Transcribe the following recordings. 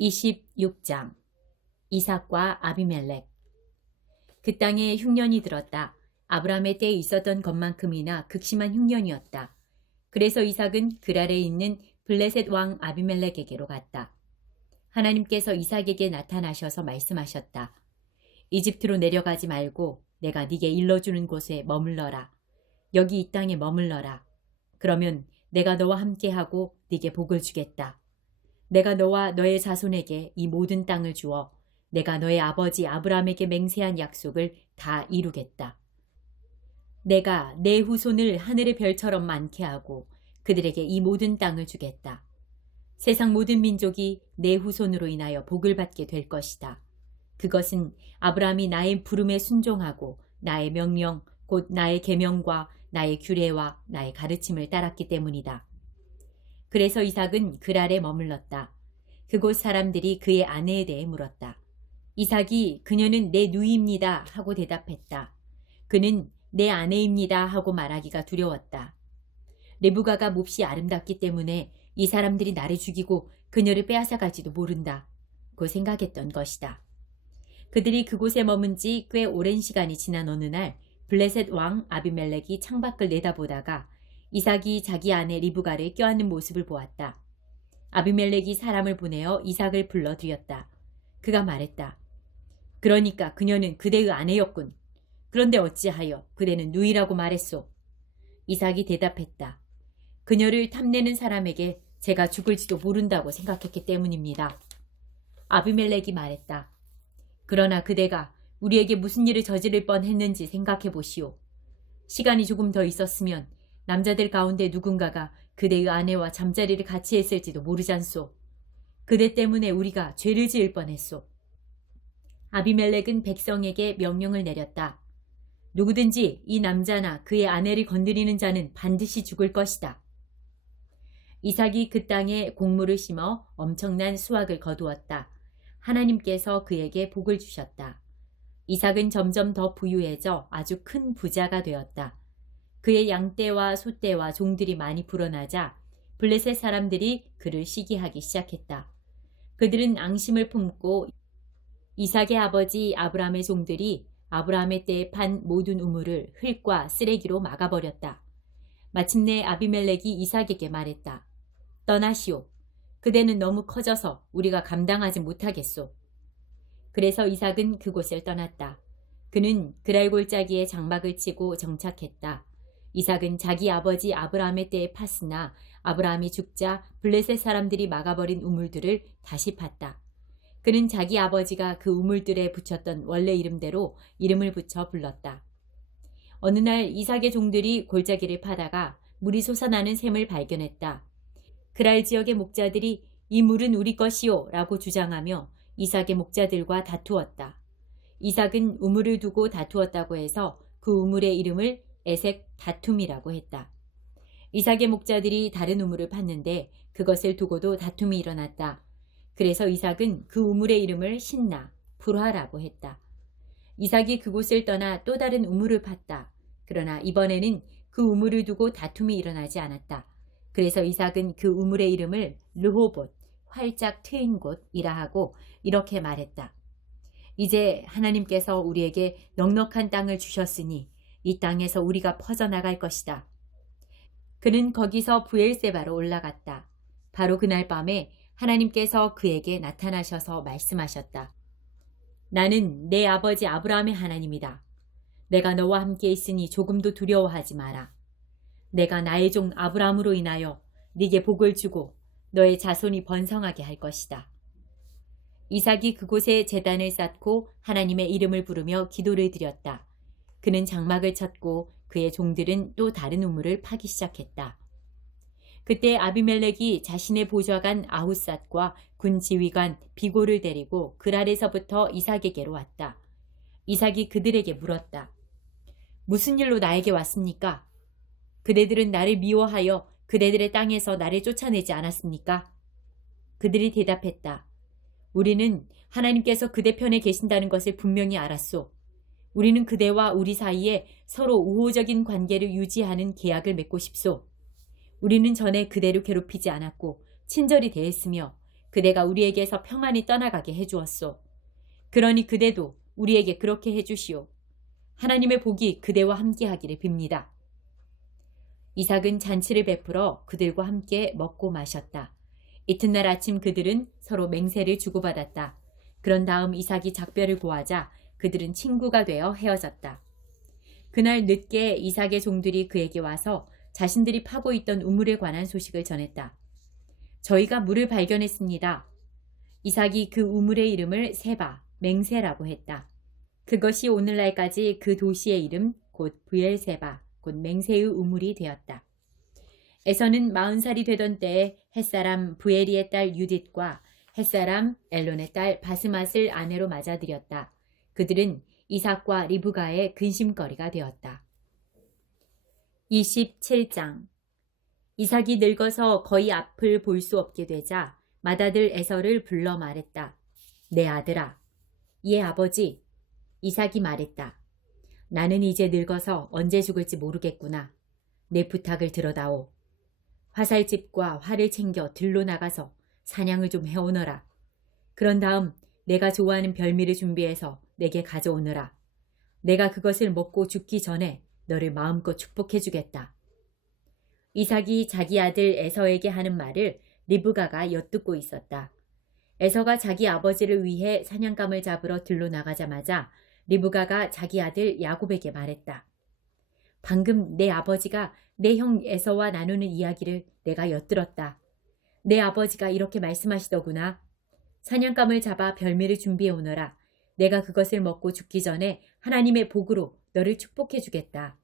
26장 이삭과 아비멜렉. 그 땅에 흉년이 들었다. 아브라함의 때에 있었던 것만큼이나 극심한 흉년이었다. 그래서 이삭은 그랄에 있는 블레셋 왕 아비멜렉에게로 갔다. 하나님께서 이삭에게 나타나셔서 말씀하셨다. 이집트로 내려가지 말고 내가 네게 일러주는 곳에 머물러라. 여기 이 땅에 머물러라. 그러면 내가 너와 함께하고 네게 복을 주겠다. 내가 너와 너의 자손에게 이 모든 땅을 주어 내가 너의 아버지 아브라함에게 맹세한 약속을 다 이루겠다. 내가 내 후손을 하늘의 별처럼 많게 하고 그들에게 이 모든 땅을 주겠다. 세상 모든 민족이 내 후손으로 인하여 복을 받게 될 것이다. 그것은 아브라함이 나의 부름에 순종하고 나의 명령 곧 나의 계명과 나의 규례와 나의 가르침을 따랐기 때문이다. 그래서 이삭은 그랄에 머물렀다. 그곳 사람들이 그의 아내에 대해 물었다. 이삭이 그녀는 내 누이입니다 하고 대답했다. 그는 내 아내입니다 하고 말하기가 두려웠다. 리브가가 몹시 아름답기 때문에 이 사람들이 나를 죽이고 그녀를 빼앗아 갈지도 모른다 고 생각했던 것이다. 그들이 그곳에 머문 지 꽤 오랜 시간이 지난 어느 날 블레셋 왕 아비멜렉이 창밖을 내다보다가 이삭이 자기 아내 리브가를 껴안는 모습을 보았다. 아비멜렉이 사람을 보내어 이삭을 불러들였다. 그가 말했다. 그러니까 그녀는 그대의 아내였군. 그런데 어찌하여 그대는 누이라고 말했소? 이삭이 대답했다. 그녀를 탐내는 사람에게 제가 죽을지도 모른다고 생각했기 때문입니다. 아비멜렉이 말했다. 그러나 그대가 우리에게 무슨 일을 저지를 뻔했는지 생각해 보시오. 시간이 조금 더 있었으면 남자들 가운데 누군가가 그대의 아내와 잠자리를 같이 했을지도 모르잖소. 그대 때문에 우리가 죄를 지을 뻔했소. 아비멜렉은 백성에게 명령을 내렸다. 누구든지 이 남자나 그의 아내를 건드리는 자는 반드시 죽을 것이다. 이삭이 그 땅에 곡물을 심어 엄청난 수확을 거두었다. 하나님께서 그에게 복을 주셨다. 이삭은 점점 더 부유해져 아주 큰 부자가 되었다. 그의 양떼와 소떼와 종들이 많이 불어나자 블레셋 사람들이 그를 시기하기 시작했다. 그들은 앙심을 품고 이삭의 아버지 아브라함의 종들이 아브라함의 때에 판 모든 우물을 흙과 쓰레기로 막아버렸다. 마침내 아비멜렉이 이삭에게 말했다. 떠나시오. 그대는 너무 커져서 우리가 감당하지 못하겠소. 그래서 이삭은 그곳을 떠났다. 그는 그랄 골짜기에 장막을 치고 정착했다. 이삭은 자기 아버지 아브라함의 때에 팠으나 아브라함이 죽자 블레셋 사람들이 막아버린 우물들을 다시 팠다. 그는 자기 아버지가 그 우물들에 붙였던 원래 이름대로 이름을 붙여 불렀다. 어느 날 이삭의 종들이 골짜기를 파다가 물이 솟아나는 샘을 발견했다. 그랄 지역의 목자들이 이 물은 우리 것이요 라고 주장하며 이삭의 목자들과 다투었다. 이삭은 우물을 두고 다투었다고 해서 그 우물의 이름을 에색 다툼이라고 했다. 이삭의 목자들이 다른 우물을 팠는데 그것을 두고도 다툼이 일어났다. 그래서 이삭은 그 우물의 이름을 신나, 불화라고 했다. 이삭이 그곳을 떠나 또 다른 우물을 팠다. 그러나 이번에는 그 우물을 두고 다툼이 일어나지 않았다. 그래서 이삭은 그 우물의 이름을 르호봇, 활짝 트인 곳이라 하고 이렇게 말했다. 이제 하나님께서 우리에게 넉넉한 땅을 주셨으니 이 땅에서 우리가 퍼져나갈 것이다. 그는 거기서 브엘세바로 올라갔다. 바로 그날 밤에 하나님께서 그에게 나타나셔서 말씀하셨다. 나는 내 아버지 아브라함의 하나님이다. 내가 너와 함께 있으니 조금도 두려워하지 마라. 내가 나의 종 아브라함으로 인하여 네게 복을 주고 너의 자손이 번성하게 할 것이다. 이삭이 그곳에 제단을 쌓고 하나님의 이름을 부르며 기도를 드렸다. 그는 장막을 쳤고 그의 종들은 또 다른 우물을 파기 시작했다. 그때 아비멜렉이 자신의 보좌관 아후삿과 군 지휘관 비골을 데리고 그랄에서부터 이삭에게로 왔다. 이삭이 그들에게 물었다. 무슨 일로 나에게 왔습니까? 그대들은 나를 미워하여 그대들의 땅에서 나를 쫓아내지 않았습니까? 그들이 대답했다. 우리는 하나님께서 그대 편에 계신다는 것을 분명히 알았소. 우리는 그대와 우리 사이에 서로 우호적인 관계를 유지하는 계약을 맺고 싶소. 우리는 전에 그대를 괴롭히지 않았고 친절히 대했으며 그대가 우리에게서 평안히 떠나가게 해주었소. 그러니 그대도 우리에게 그렇게 해주시오. 하나님의 복이 그대와 함께하기를 빕니다. 이삭은 잔치를 베풀어 그들과 함께 먹고 마셨다. 이튿날 아침 그들은 서로 맹세를 주고받았다. 그런 다음 이삭이 작별을 고하자 그들은 친구가 되어 헤어졌다. 그날 늦게 이삭의 종들이 그에게 와서 자신들이 파고 있던 우물에 관한 소식을 전했다. 저희가 물을 발견했습니다. 이삭이 그 우물의 이름을 세바, 맹세라고 했다. 그것이 오늘날까지 그 도시의 이름 곧 브엘세바, 곧 맹세의 우물이 되었다. 에서는 40살이 되던 때에 햇사람 부에리의 딸 유딧과 햇사람 엘론의 딸 바스맛을 아내로 맞아들였다. 그들은 이삭과 리브가의 근심거리가 되었다. 27장. 이삭이 늙어서 거의 앞을 볼 수 없게 되자 맏아들 에서를 불러 말했다. 내 아들아. 예, 아버지. 이삭이 말했다. 나는 이제 늙어서 언제 죽을지 모르겠구나. 내 부탁을 들어다오. 화살집과 활을 챙겨 들로 나가서 사냥을 좀 해오너라. 그런 다음 내가 좋아하는 별미를 준비해서 내게 가져오너라. 내가 그것을 먹고 죽기 전에 너를 마음껏 축복해주겠다. 이삭이 자기 아들 에서에게 하는 말을 리브가가 엿듣고 있었다. 에서가 자기 아버지를 위해 사냥감을 잡으러 들로 나가자마자 리브가가 자기 아들 야곱에게 말했다. 방금 내 아버지가 내 형 에서와 나누는 이야기를 내가 엿들었다. 내 아버지가 이렇게 말씀하시더구나. 사냥감을 잡아 별미를 준비해 오너라. 내가 그것을 먹고 죽기 전에 하나님의 복으로 너를 축복해 주겠다.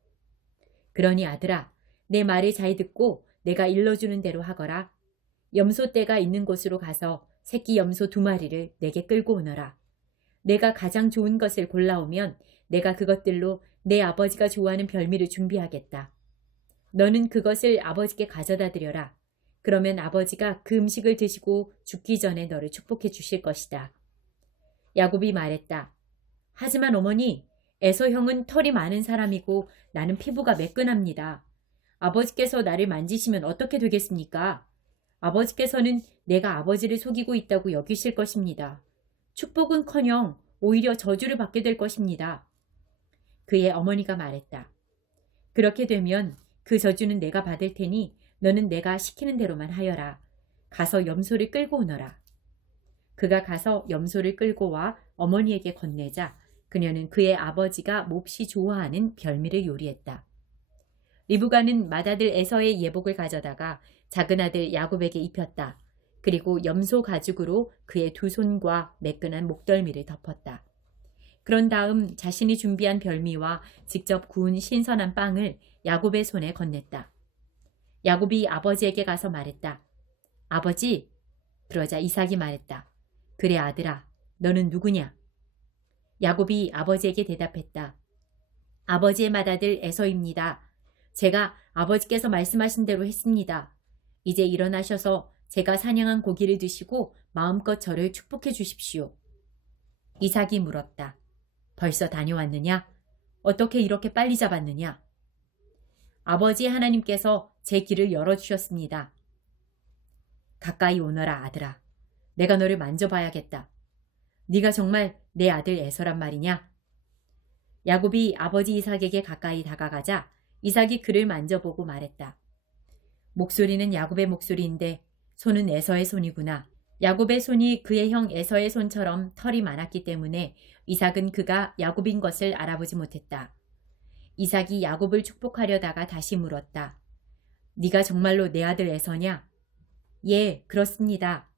그러니 아들아, 내 말을 잘 듣고 내가 일러주는 대로 하거라. 염소떼가 있는 곳으로 가서 새끼 염소 2마리를 내게 끌고 오너라. 내가 가장 좋은 것을 골라오면 내가 그것들로 내 아버지가 좋아하는 별미를 준비하겠다. 너는 그것을 아버지께 가져다 드려라. 그러면 아버지가 그 음식을 드시고 죽기 전에 너를 축복해 주실 것이다. 야곱이 말했다. 하지만 어머니, 에서 형은 털이 많은 사람이고 나는 피부가 매끈합니다. 아버지께서 나를 만지시면 어떻게 되겠습니까? 아버지께서는 내가 아버지를 속이고 있다고 여기실 것입니다. 축복은커녕 오히려 저주를 받게 될 것입니다. 그의 어머니가 말했다. 그렇게 되면 그 저주는 내가 받을 테니 너는 내가 시키는 대로만 하여라. 가서 염소를 끌고 오너라. 그가 가서 염소를 끌고 와 어머니에게 건네자 그녀는 그의 아버지가 몹시 좋아하는 별미를 요리했다. 리브가는 맏아들 에서의 예복을 가져다가 작은 아들 야곱에게 입혔다. 그리고 염소 가죽으로 그의 2손과 매끈한 목덜미를 덮었다. 그런 다음 자신이 준비한 별미와 직접 구운 신선한 빵을 야곱의 손에 건넸다. 야곱이 아버지에게 가서 말했다. 아버지. 그러자 이삭이 말했다. 그래 아들아, 너는 누구냐? 야곱이 아버지에게 대답했다. 아버지의 맏아들 에서입니다. 제가 아버지께서 말씀하신 대로 했습니다. 이제 일어나셔서 제가 사냥한 고기를 드시고 마음껏 저를 축복해 주십시오. 이삭이 물었다. 벌써 다녀왔느냐? 어떻게 이렇게 빨리 잡았느냐? 아버지 하나님께서 제 길을 열어주셨습니다. 가까이 오너라 아들아. 내가 너를 만져봐야겠다. 네가 정말 내 아들 에서란 말이냐? 야곱이 아버지 이삭에게 가까이 다가가자 이삭이 그를 만져보고 말했다. 목소리는 야곱의 목소리인데 손은 에서의 손이구나. 야곱의 손이 그의 형 에서의 손처럼 털이 많았기 때문에 이삭은 그가 야곱인 것을 알아보지 못했다. 이삭이 야곱을 축복하려다가 다시 물었다. 네가 정말로 내 아들 에서냐? 예, 그렇습니다.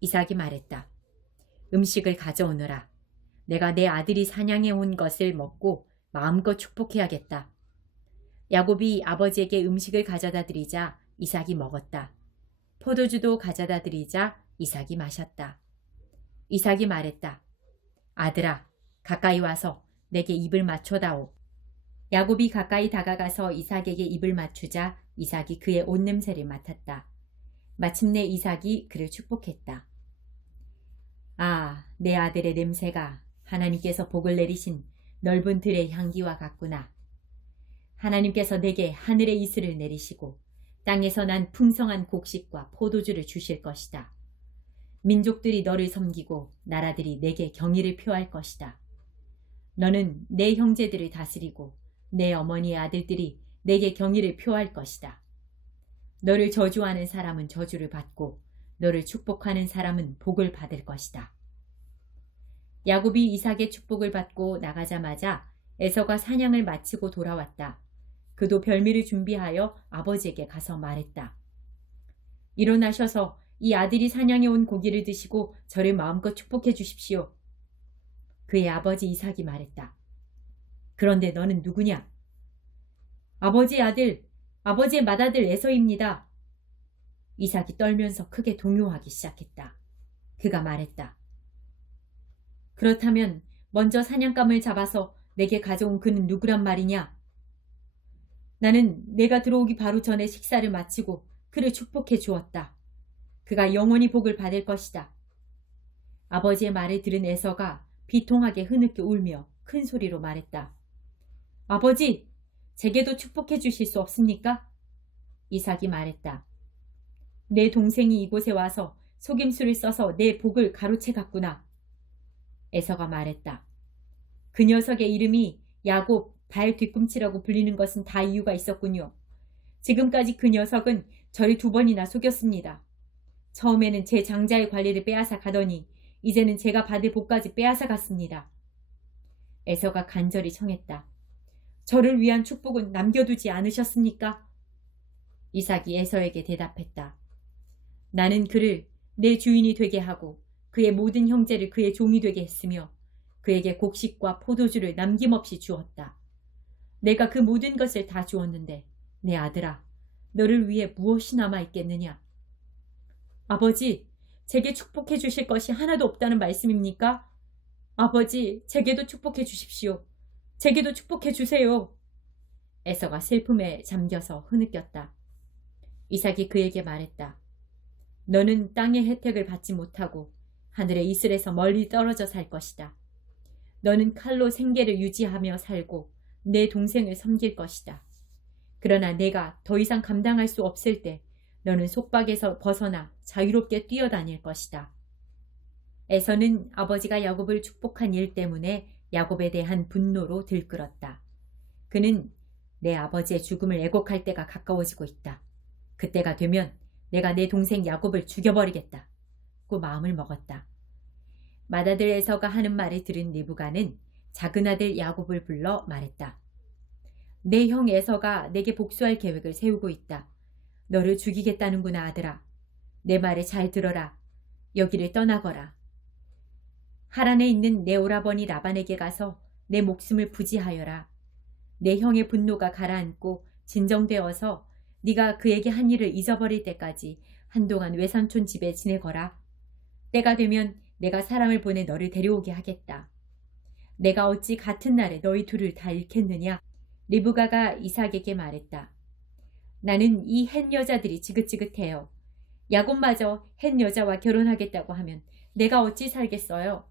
이삭이 말했다. 음식을 가져오너라. 내가 내 아들이 사냥해 온 것을 먹고 마음껏 축복해야겠다. 야곱이 아버지에게 음식을 가져다 드리자 이삭이 먹었다. 포도주도 가져다 드리자 이삭이 마셨다. 이삭이 말했다. 아들아, 가까이 와서 내게 입을 맞춰다오. 야곱이 가까이 다가가서 이삭에게 입을 맞추자 이삭이 그의 옷 냄새를 맡았다. 마침내 이삭이 그를 축복했다. 아, 내 아들의 냄새가 하나님께서 복을 내리신 넓은 들의 향기와 같구나. 하나님께서 내게 하늘의 이슬을 내리시고 땅에서 난 풍성한 곡식과 포도주를 주실 것이다. 민족들이 너를 섬기고 나라들이 내게 경의를 표할 것이다. 너는 내 형제들을 다스리고 내 어머니의 아들들이 내게 경의를 표할 것이다. 너를 저주하는 사람은 저주를 받고 너를 축복하는 사람은 복을 받을 것이다. 야곱이 이삭의 축복을 받고 나가자마자 에서가 사냥을 마치고 돌아왔다. 그도 별미를 준비하여 아버지에게 가서 말했다. 일어나셔서 이 아들이 사냥해 온 고기를 드시고 저를 마음껏 축복해 주십시오. 그의 아버지 이삭이 말했다. 그런데 너는 누구냐? 아버지의 아들, 아버지의 맏아들 에서입니다. 이삭이 떨면서 크게 동요하기 시작했다. 그가 말했다. 그렇다면 먼저 사냥감을 잡아서 내게 가져온 그는 누구란 말이냐? 나는 내가 들어오기 바로 전에 식사를 마치고 그를 축복해 주었다. 그가 영원히 복을 받을 것이다. 아버지의 말을 들은 에서가 비통하게 흐느껴 울며 큰 소리로 말했다. 아버지, 제게도 축복해 주실 수 없습니까? 이삭이 말했다. 내 동생이 이곳에 와서 속임수를 써서 내 복을 가로채 갔구나. 에서가 말했다. 그 녀석의 이름이 야곱 발 뒤꿈치라고 불리는 것은 다 이유가 있었군요. 지금까지 그 녀석은 저를 2번이나 속였습니다. 처음에는 제 장자의 관리를 빼앗아 가더니 이제는 제가 받을 복까지 빼앗아 갔습니다. 에서가 간절히 청했다. 저를 위한 축복은 남겨두지 않으셨습니까? 이삭이 에서에게 대답했다. 나는 그를 내 주인이 되게 하고 그의 모든 형제를 그의 종이 되게 했으며 그에게 곡식과 포도주를 남김없이 주었다. 내가 그 모든 것을 다 주었는데 내 아들아, 너를 위해 무엇이 남아있겠느냐? 아버지, 제게 축복해 주실 것이 하나도 없다는 말씀입니까? 아버지, 제게도 축복해 주십시오. 제게도 축복해 주세요. 에서가 슬픔에 잠겨서 흐느꼈다. 이삭이 그에게 말했다. 너는 땅의 혜택을 받지 못하고 하늘의 이슬에서 멀리 떨어져 살 것이다. 너는 칼로 생계를 유지하며 살고 내 동생을 섬길 것이다. 그러나 내가 더 이상 감당할 수 없을 때 너는 속박에서 벗어나 자유롭게 뛰어다닐 것이다. 에서는 아버지가 야곱을 축복한 일 때문에 야곱에 대한 분노로 들끓었다. 그는 내 아버지의 죽음을 애곡할 때가 가까워지고 있다. 그때가 되면 내가 내 동생 야곱을 죽여버리겠다. 고 마음을 먹었다. 맏아들 에서가 하는 말을 들은 리브가는 작은 아들 야곱을 불러 말했다. 내 형 에서가 내게 복수할 계획을 세우고 있다. 너를 죽이겠다는구나 아들아. 내 말을 잘 들어라. 여기를 떠나거라. 하란에 있는 내 오라버니 라반에게 가서 내 목숨을 부지하여라. 내 형의 분노가 가라앉고 진정되어서 네가 그에게 한 일을 잊어버릴 때까지 한동안 외삼촌 집에 지내거라. 때가 되면 내가 사람을 보내 너를 데려오게 하겠다. 내가 어찌 같은 날에 너희 둘을 다 잃겠느냐? 리브가가 이삭에게 말했다. 나는 이 햇 여자들이 지긋지긋해요. 야곱마저 햇 여자와 결혼하겠다고 하면 내가 어찌 살겠어요?